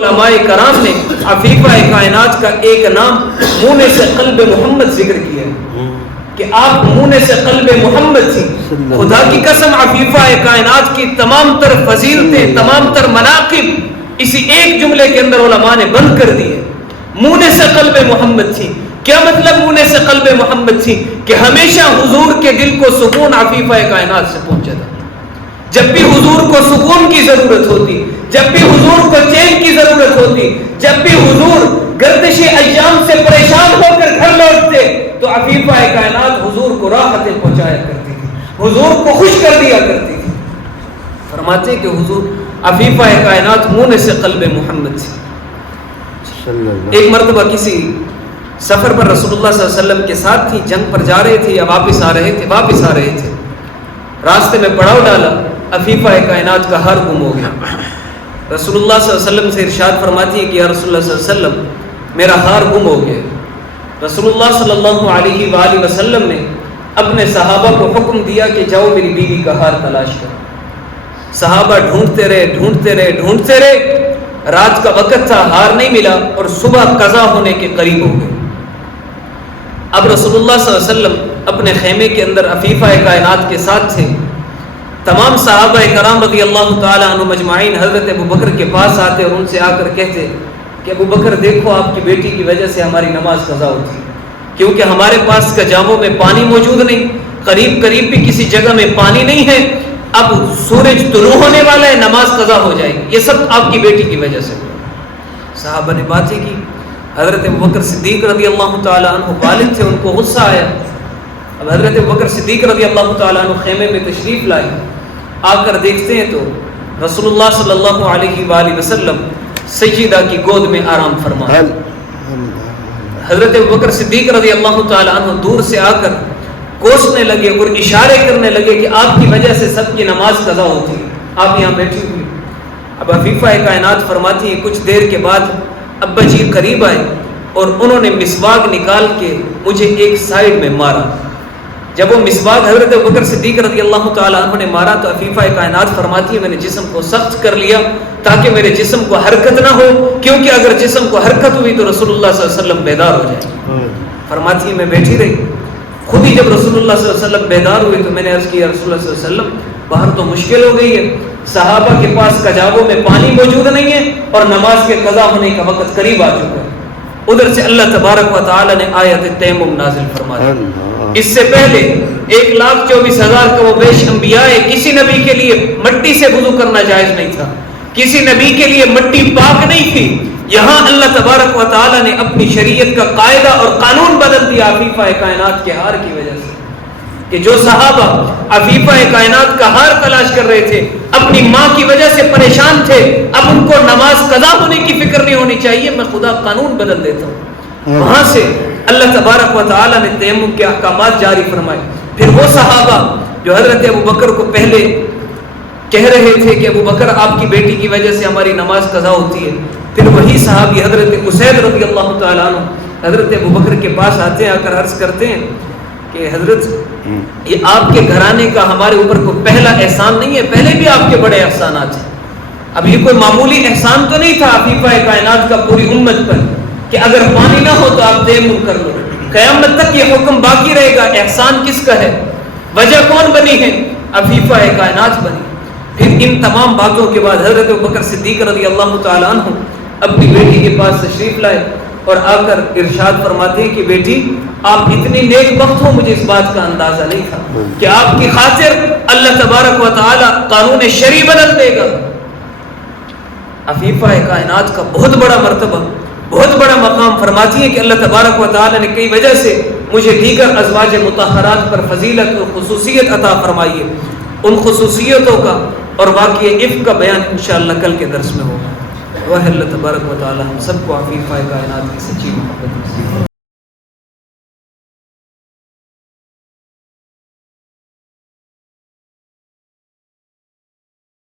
علماء کرام نے عفیفہ کائنات کا ایک نام منہ سے قلب محمد ذکر کیا ہے کہ آپ منہ سے قلب محمد تھی. خدا کی قسم عفیفہ کائنات کی تمام تر فضیلتیں، تمام تر مناقب اسی ایک جملے کے اندر علماء نے بند کر دیے. منہ سے قلب محمد تھی، کیا مطلب منہ سے قلب محمد تھی؟ کہ ہمیشہ حضور کے دل کو سکون عفیفہ کائنات سے پہنچا تھا. جب بھی حضور کو سکون کی ضرورت ہوتی، جب بھی حضور کو چین کی ضرورت ہوتی، جب بھی حضور گردش ایام سے پریشان ہو کر گھر لوٹتے تو عفیفہ کائنات حضور کو راحتیں پہنچایا کرتی تھی، حضور کو خوش کر دیا کرتی تھی. فرماتے کہ حضور عفیفہ کائنات منہ سے قلب محمد تھی. ایک مرتبہ کسی سفر پر رسول اللہ صلی اللہ علیہ وسلم کے ساتھ تھی، جنگ پر جا رہے تھے یا واپس آ رہے تھے. راستے میں پڑاؤ ڈالا، عفیفہ کائنات کا ہار گم ہو گیا. رسول اللہ صلی اللہ علیہ وسلم سے ارشاد فرماتی ہے کہ یا رسول اللہ صلی اللہ علیہ وسلم میرا ہار گم ہو گیا. رسول اللہ صلی اللہ علیہ وآلہ وسلم نے اپنے صحابہ کو حکم دیا کہ جاؤ میری بیوی کا ہار تلاش کرو. صحابہ ڈھونڈتے رہے. رات کا وقت تھا، ہار نہیں ملا اور صبح قضا ہونے کے قریب ہو گئے. اب رسول اللہ صلی اللہ علیہ وسلم اپنے خیمے کے اندر عفیفہ کائنات کے ساتھ تھے. تمام صحابہ کرام رضی اللہ تعالی عنہ مجمعین حضرت ابو بکر کے پاس آتے اور ان سے آ کر کہتے کہ ابو بکر دیکھو آپ کی بیٹی کی وجہ سے ہماری نماز قضا ہوتی ہے، کیونکہ ہمارے پاس کجاووں میں پانی موجود نہیں، قریب بھی کسی جگہ میں پانی نہیں ہے. اب سورج طلوع ہونے والا ہے، نماز قضا ہو جائے گی، یہ سب آپ کی بیٹی کی وجہ سے. صحابہ نے باتیں کی. حضرت ابوبکر صدیق رضی اللہ تعالی عنہ والد تھے، ان کو غصہ آیا. اب حضرت ابوبکر صدیق رضی اللہ تعالی عنہ خیمے میں تشریف لائے. آ کر دیکھتے ہیں تو رسول اللہ صلی اللہ علیہ وآلہ وسلم سجدہ کی گود میں آرام فرما. حضرت ابوبکر صدیق رضی اللہ تعالی عنہ دور سے آ کر کوسنے لگے اور اشارے کرنے لگے کہ آپ کی وجہ سے سب کی نماز قضا ہوتی ہے، آپ یہاں بیٹھی ہوئی. اب عفیفہ کائنات فرماتی ہے کچھ دیر کے بعد ابا جی قریب آئے اور انہوں نے مسواک نکال کے مجھے ایک سائیڈ میں مارا. جب وہ مسواک حضرت ابوبکر صدیق رضی اللہ تعالیٰ عنہ نے مارا تو عفیفہ کائنات فرماتی ہے میں نے جسم کو سخت کر لیا تاکہ میرے جسم کو حرکت نہ ہو، کیونکہ اگر جسم کو حرکت ہوئی تو رسول اللہ صلی اللہ علیہ وسلم بیدار ہو جائے. فرماتی ہے میں بیٹھی رہی. خود ہی جب رسول اللہ صلی اللہ علیہ وسلم بیدار ہوئے تو میں نے عرض کیا رسول اللہ صلی اللہ علیہ وسلم باہر تو مشکل ہو گئی ہے، صحابہ کے پاس کجاووں میں پانی موجود نہیں ہے اور نماز کے قضا ہونے کا وقت قریب آ چکا ہے. ادھر سے اللہ تبارک و تعالی نے آیت تیمم نازل فرما دی. اس سے پہلے 1,24,000 کا وہ بیش انبیاء ہے، کسی نبی کے لیے مٹی سے وضو کرنا جائز نہیں تھا، کسی نبی کے لیے مٹی پاک نہیں تھی. یہاں اللہ تبارک و تعالی نے اپنی شریعت کا قاعدہ اور قانون بدل دیا عفیفہ کائنات کے ہار کی وجہ سے کہ جو صحابہ عفیفہ کائنات کا ہار تلاش کر رہے تھے، اپنی ماں کی وجہ سے پریشان تھے، اب ان کو نماز قضا ہونے کی فکر نہیں ہونی چاہیے، میں خدا قانون بدل دیتا ہوں. وہاں سے اللہ تبارک و تعالی نے تیمم کے احکامات جاری فرمائے. پھر وہ صحابہ جو حضرت ابوبکر کو پہلے کہہ رہے تھے کہ ابو بکر آپ کی بیٹی کی وجہ سے ہماری نماز قضا ہوتی ہے، پھر وہی صحابی حضرت اسید رضی اللہ تعالیٰ عنہ حضرت ابو بکر کے پاس آتے ہیں، آ کر عرض کرتے ہیں کہ حضرت یہ آپ کے گھرانے کا ہمارے اوپر کوئی پہلا احسان نہیں ہے، پہلے بھی آپ کے بڑے احسانات ہیں. اب یہ کوئی معمولی احسان تو نہیں تھا عفیفہ کائنات کا پوری امت پر کہ اگر پانی نہ ہو تو آپ تیمم کر لو. قیامت تک یہ حکم باقی رہے گا. احسان کس کا ہے؟ وجہ کون بنی ہے؟ عفیفہ کائنات بنی. پھر ان تمام باتوں کے بعد حضرت ابوبکر صدیق رضی اللہ تعالیٰ عنہ اپنی بیٹی کے پاس تشریف لائے اور آ کر ارشاد فرماتے ہیں کہ بیٹی آپ اتنی نیک بخت ہو، مجھے اس بات کا اندازہ نہیں تھا کہ آپ کی خاطر اللہ تبارک و تعالی قانون شرعی بدل دے گا. عفیفہ کائنات کا بہت بڑا مرتبہ، بہت بڑا مقام. فرماتی ہے کہ اللہ تبارک و تعالی نے کئی وجہ سے مجھے دیگر ازواج مطہرات پر فضیلت اور خصوصیت عطا فرمائی ہے. ان خصوصیتوں کا اور واقعہ عفق کا بیان انشاءاللہ کل کے درس میں ہوگا. وہ اللہ تبارک و تعالی ہم سب کو عفیفہ کائنات کی سچی محبت نصیب